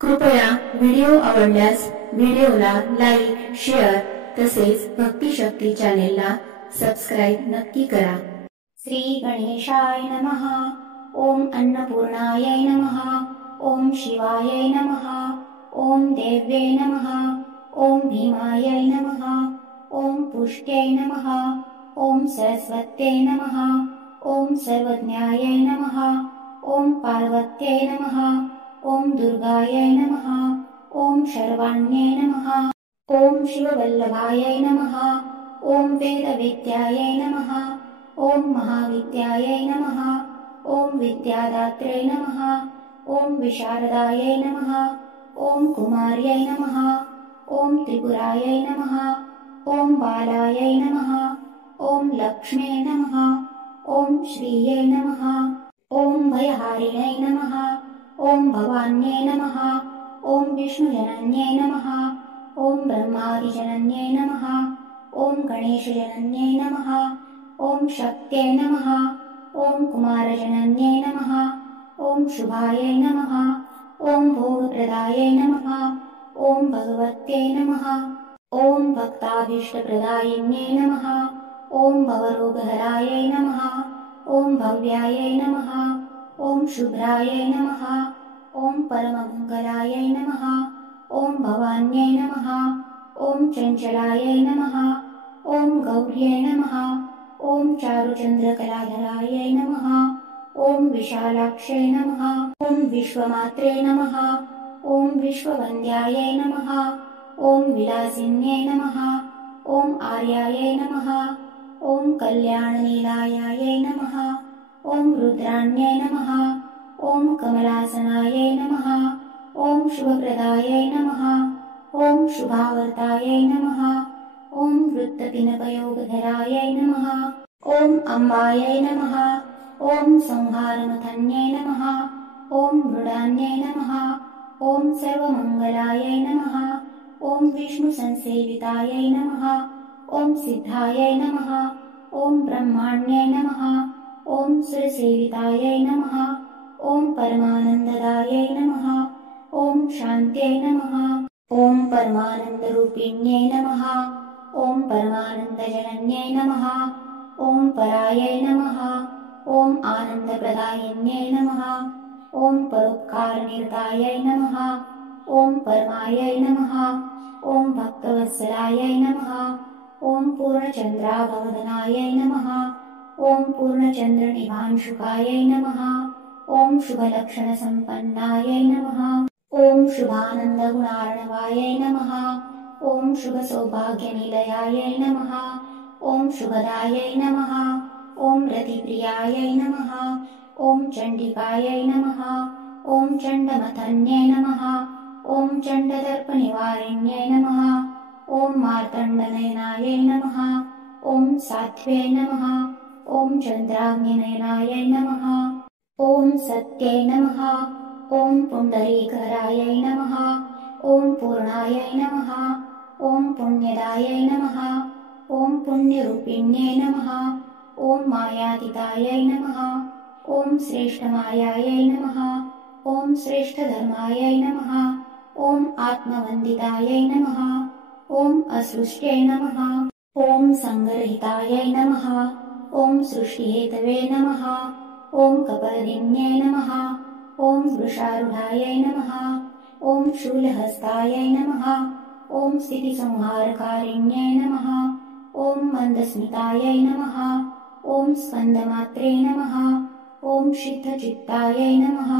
कृपया व्हिडिओ आवडल्यास व्हिडिओला लाईक, शेअर तसेच भक्ती शक्ती चॅनेलला सबस्क्राइब नक्की करा। श्री गणेशाय नमः। ओम अन्नपूर्णाय नमः। ओम शिवाय नमः। ओम देव्ये नमः। ओम भीमाय नमः। ओम पुष्ट्ये नमः। ओम सरस्वत्यै नमः। ओम सर्वज्ञाय नमः। ओम पार्वत्यै नमः। ओम दुर्गायै नमः। ओम शर्वाण्ये नमः। ओम शिववल्लभाय नमः। ओम वेदविद्यायै नमः। ओम महाविद्यायै नमः। ओम विद्यादात्रे नमः। ओम विशारदायै नमः। ओम कुमार्यै नमः। ओम त्रिपुरायै नमः। ओम बालायै नमः। ओम लक्ष्म्यै नमः। ओम श्रीयै नमः। ओम भयहारिण्यै नमः। ओम भवान्यै नमः। ओम विष्णुजनन्यै नमः। ओम ब्रह्मादिजनन्यै नमः। ओम गणेशजनन्यै नमः। ओम शक्त्यै नमः। ओम कुमारजनन्यै नमः। ओम शुभायै नमः। ओम भोगप्रदायै नमः। ओम भगवत्यै नमः। ओम भक्ताभीष्टप्रदायिन्यै नमः। ओम भवरोगहरायै नमः। ओम भव्यायै नमः। ओम शुभ्रायै नमः। ओम परममङ्गलायै नमः। ओम भवान्यै नमः। ओम चञ्चलायै नमः। ओम गौर्यै नमः। ओम चारुचन्द्रकलाधरायै नमः। ओम विशालाक्ष्यै नमः। ओम विश्वमात्रे नमः। ओम विश्ववन्द्यायै नमः। ओम विलासिन्यै नमः। ओम आर्यायै नमः। ओम कल्याणनीलायायै नमः। ओम रुद्राण्यै नमः। ओम कमलासनायै नमः। ओम शुभप्रदायै नमः। ओम शुभावर्तायै नमः। ओम वृत्तपिनपयोगधरायै नमः। ओम अम्बायै नमः। ओम संहारमथन्यै नमः। ओम मृडान्यै नमः। ओम सर्वमङ्गलायै नमः। ओम विष्णुसंसेवितायै नमः। ओम सिद्धायै नमः। ओम ब्रह्माण्यै नमः। ओम सुरसेवितायै नमः। ओम परमानन्ददायै नमः। ओम शान्त्यै नमः। ओम परमानन्दरूपिण्यै नमः। ओम परमानन्दजनन्यै नमः। ओम परायै नमः। ओम आनन्दप्रदायिन्यै नमः। ओम परोपकारनिरतायै नमः। ओम परमायै नमः। ओम भक्तवत्सलायै नमः। ओम पूर्णचन्द्राभवदनायै नमः। ओम पूर्णचन्द्रनिभांशुकायै नमः। ओम शुभलक्षणसम्पन्नायै नमः। ओम शुभानन्दगुणार्णवायै नमः। ओम शुभसौभाग्यनिलयायै नमः। ओम शुभदायै नमः। ओम रतिप्रियायै नमः। ओम चण्डिकायै नमः। ओम चण्डमथन्यै नमः। ओम चण्डदर्पनिवारिण्यै नमः। ओम मार्तण्डनयनायै नमः। ओम साध्व्यै नमः। ओम चन्द्राग्निनयनायै नमः। ओम सत्यै नमः। ओम पुण्डरीकहरायै नमः। ओम पूर्णायै नमः। ओम पुण्यदायै नमः। ओम पुण्यरूपिण्यै नमः। ओम मायातीतायै नमः। ओम श्रेष्ठमायायै नमः। ओम श्रेष्ठधर्मायै नमः। ओम आत्मवन्दितायै नमः। ओम असृष्ट्यै नमः। ओम सङ्गरहितायै नमः। ओम सृष्टिहेतवे नमः। ओम कपर्दिन्यै नमः। ओम वृषारूढायै नमः। ओम शूलहस्तायै नमः। ओम स्थितिसंहारकारिण्यै नमः। ओम मन्दस्मितायै नमः। ओम स्कन्दमात्रे नमः। ओम सिद्धचित्तायै नमः।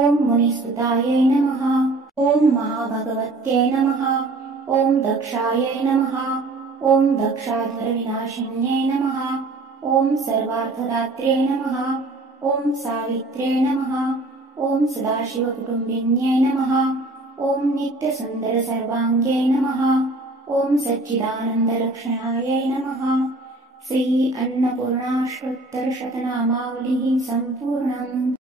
ओम मुनिस्तुतायै नमः। ओम महाभगवत्यै नमः। ओम दक्षायै नमः। ओम दक्षाध्वरविनाशिन्यै नमः। ओम सर्वार्थदात्रे नमः। ओम सावित्रे नमः। ओम सदाशिवकुटुम्बिन्यै नमः। ओम नित्यसुन्दरसर्वाङ्ग्यै नमः। ओम सच्चिदानन्दलक्षणायै नमः। श्री अन्नपूर्णाष्टोत्तरशतनामावलिः सम्पूर्णम्।